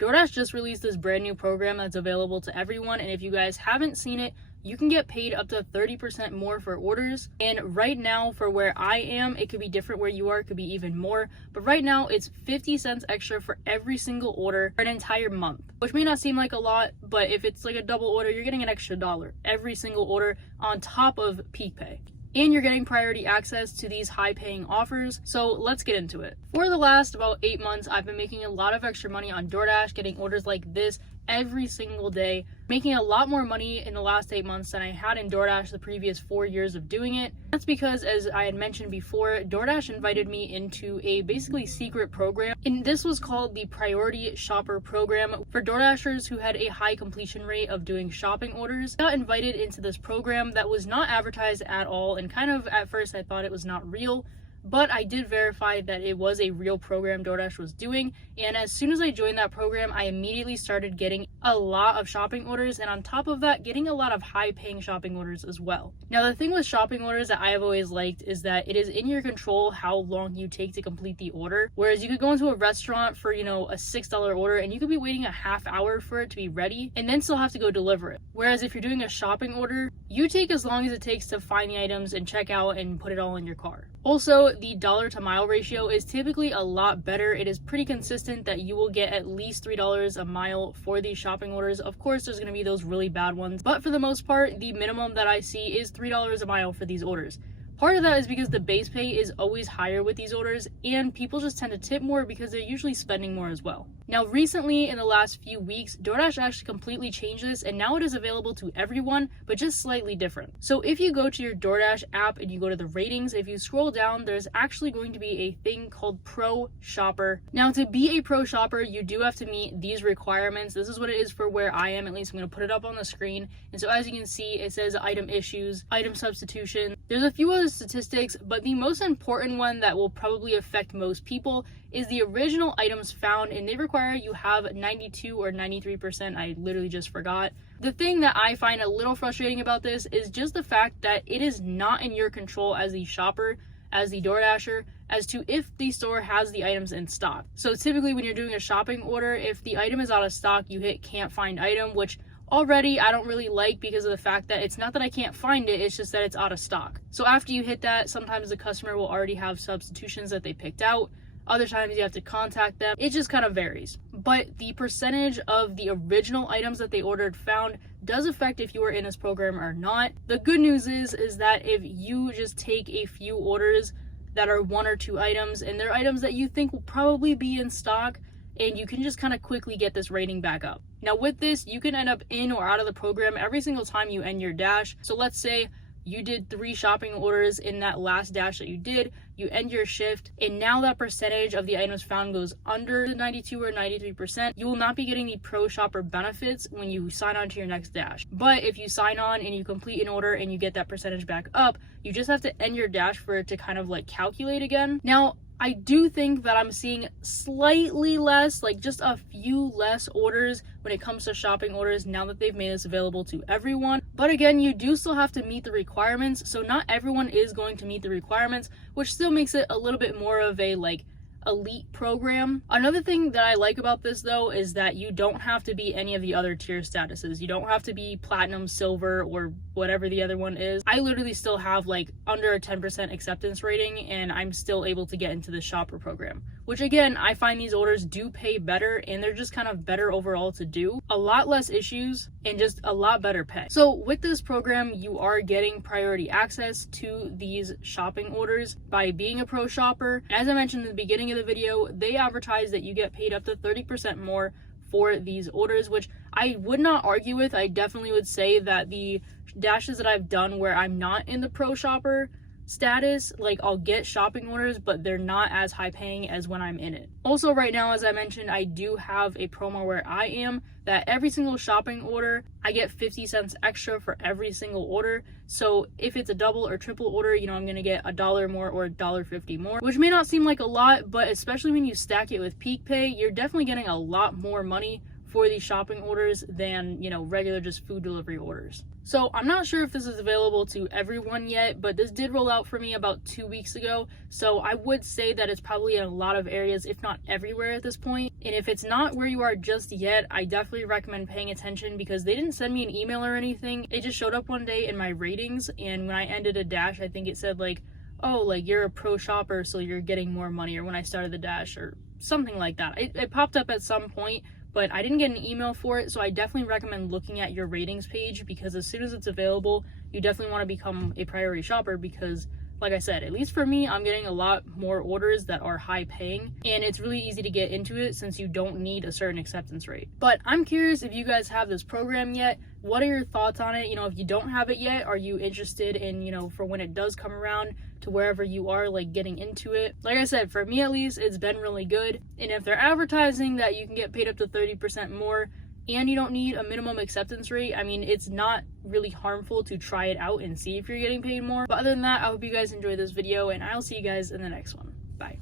DoorDash just released this brand new program that's available to everyone, and if you guys haven't seen it, you can get paid up to 30% more for orders. And right now, for where I am, it could be different where you are, it could be even more, but right now it's 50 cents extra for every single order for an entire month, which may not seem like a lot, but if it's like a double order, you're getting an extra $1 every single order on top of peak pay. And you're getting priority access to these high paying offers. So let's get into it. For the last about 8 months, I've been making a lot of extra money on DoorDash, getting orders like this every single day, making a lot more money in the last 8 months than I had in DoorDash the previous 4 years of doing it. That's because, as I had mentioned before, DoorDash invited me into a basically secret program, and this was called the Priority Shopper Program for DoorDashers who had a high completion rate of doing shopping orders. I got invited into this program that was not advertised at all, and kind of at first I thought it was not real, but I did verify that it was a real program DoorDash was doing, and as soon as I joined that program, I immediately started getting a lot of shopping orders, and on top of that, getting a lot of high-paying shopping orders as well. Now, the thing with shopping orders that I have always liked is that it is in your control how long you take to complete the order, whereas you could go into a restaurant for, a $6 order, and you could be waiting a half hour for it to be ready, and then still have to go deliver it. Whereas if you're doing a shopping order, you take as long as it takes to find the items and check out and put it all in your car. Also, the dollar to mile ratio is typically a lot better. It is pretty consistent that you will get at least $3 a mile for these shopping orders. Of course, there's going to be those really bad ones, but for the most part, the minimum that I see is $3 a mile for these orders. Part of that is because the base pay is always higher with these orders, and people just tend to tip more because they're usually spending more as well. Now, recently, in the last few weeks, DoorDash actually completely changed this, and now it is available to everyone, but just slightly different. So if you go to your DoorDash app and you go to the ratings, if you scroll down, there's actually going to be a thing called Pro Shopper. Now, to be a Pro Shopper, you do have to meet these requirements. This is what it is for where I am, at least. I'm going to put it up on the screen. And so as you can see, it says item issues, item substitution. There's a few other statistics, but the most important one that will probably affect most people is the original items found, and they require you have 92 or 93%. I literally just forgot. The thing that I find a little frustrating about this is just the fact that it is not in your control as the shopper, as the DoorDasher, as to if the store has the items in stock. So typically when you're doing a shopping order, if the item is out of stock, you hit can't find item, which already I don't really like because of the fact that it's not that I can't find it, it's just that it's out of stock. So after you hit that, sometimes the customer will already have substitutions that they picked out. Other times you have to contact them. It just kind of varies. But the percentage of the original items that they ordered found does affect if you are in this program or not. The good news is that if you just take a few orders that are 1 or 2 items, and they're items that you think will probably be in stock, and you can just kind of quickly get this rating back up. Now with this, you can end up in or out of the program every single time you end your dash. So let's say you did 3 shopping orders in that last dash that you did, you end your shift, and now that percentage of the items found goes under the 92 or 93%, you will not be getting the Pro Shopper benefits when you sign on to your next dash. But if you sign on and you complete an order and you get that percentage back up, you just have to end your dash for it to kind of like calculate again. Now, I do think that I'm seeing slightly less, like just a few less orders when it comes to shopping orders now that they've made this available to everyone. But again, you do still have to meet the requirements. So not everyone is going to meet the requirements, which still makes it a little bit more of a elite program. Another thing that I like about this though is that you don't have to be any of the other tier statuses. You don't have to be platinum, silver, or whatever the other one is. I literally still have under a 10% acceptance rating, and I'm still able to get into the shopper program, which again, I find these orders do pay better, and they're just kind of better overall to do. A lot less issues and just a lot better pay. So with this program, you are getting priority access to these shopping orders by being a pro shopper. As I mentioned in the beginning of the video, they advertise that you get paid up to 30% more for these orders, which I would not argue with. I definitely would say that the dashes that I've done where I'm not in the pro shopper status, I'll get shopping orders, but they're not as high paying as when I'm in it. Also right now, as I mentioned, I do have a promo where I am that every single shopping order, I get 50 cents extra for every single order. So if it's a double or triple order, I'm gonna get $1 more or $1.50 more, which may not seem like a lot, but especially when you stack it with peak pay, you're definitely getting a lot more money for these shopping orders than, regular just food delivery orders. So I'm not sure if this is available to everyone yet, but this did roll out for me about 2 weeks ago. So I would say that it's probably in a lot of areas, if not everywhere at this point. And if it's not where you are just yet, I definitely recommend paying attention, because they didn't send me an email or anything. It just showed up one day in my ratings, and when I ended a dash, I think it said like, oh, like you're a pro shopper, so you're getting more money, or when I started the dash or something like that. It popped up at some point, but I didn't get an email for it. So I definitely recommend looking at your ratings page, because as soon as it's available, you definitely want to become a priority shopper, because like I said, at least for me, I'm getting a lot more orders that are high paying, and it's really easy to get into it since you don't need a certain acceptance rate. But I'm curious if you guys have this program yet. What are your thoughts on it? You know, if you don't have it yet, are you interested in, you know, for when it does come around to wherever you are, like getting into it? Like I said, for me at least, it's been really good. And if they're advertising that you can get paid up to 30% more, and you don't need a minimum acceptance rate, I mean, it's not really harmful to try it out and see if you're getting paid more. But other than that, I hope you guys enjoyed this video, and I'll see you guys in the next one. Bye.